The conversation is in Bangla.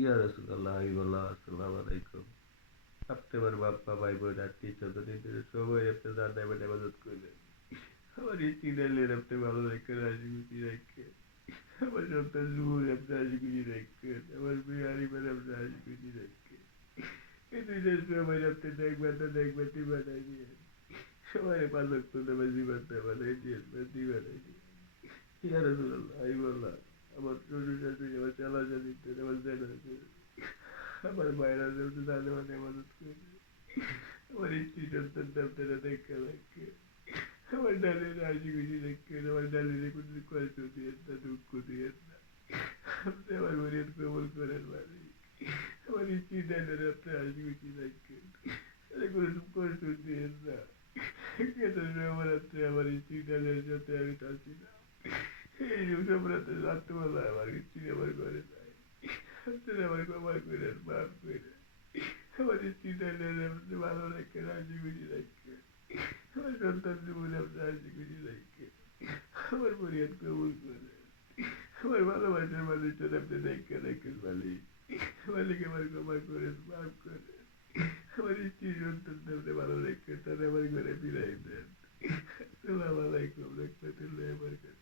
ইয়া রাসূলুল্লাহ হাবিবাল্লাহ আসসালামু আলাইকুম। আপনি আমার বাপ্পা ভাই বোন আত্মীয় স্বজন সবাই আপনি জানাই মানে ইবাদত করলেন। আমার এই চিনাইলেন আপনি ভালো রেখে হাসি খুশি রেখে আমার সন্তান জুহুর আপনি হাসি খুশি রেখেন আমার মেয়ে আরিফার আপনি হাসি খুশি রেখেন এই দুইটার সময় আপনি দেখবেন না দেখবেন বানাই দিয়ে সবাই পালক তো দেবে জীবনটা বানাই দিয়ে বানাই দিয়ে ইয়া রাসূলুল্লাহ হাবিবাল্লাহ আমার শ্বশুর শাশুড়ি আমার চালা শাশুড়ি আমার জেনা আমার মায়েরা যেহেতু জানে মানে ইবাদত করে আমার স্ত্রী সন্তানটা আপনারা দেখে রাখে আমার ডালের হাসি খুশি দেখে আমার ডালের কোনো কষ্ট দিয়ে না দুঃখ দিয়ে না আপনি আমার মনের কবল করেন মালিক আমার স্ত্রী ডালের আপনি হাসি খুশি রাখেন কোনো কষ্ট দিয়ে না কেন আমার আপনি আমার স্ত্রী ডালের সাথে আমি থাকি না এই সম্রাটের রাত্রবেলা আমার স্ত্রী আমার ঘরে যায় আপনারা আমার ক্ষমা করেন মাফ করেন আমার স্ত্রী ডালের আপনি ভালো রাখেন হাসি খুশি রাখেন আমার সন্তান জীবনে আপনি হাসি খুশি রাখেন আমার পরিবার কবুল করেন আমার ভালোবাসার মানুষজন আপনি দেখে রাখেন মালিক মালিক আমার ক্ষমা করেন মাফ করেন আমার স্ত্রী সন্তান আপনি ভালো রেখে তারা আমার ঘরে ফিরাই দেন আসসালামু আলাইকুম রহমতুল্লাহি ওয়া বারাকাতুহু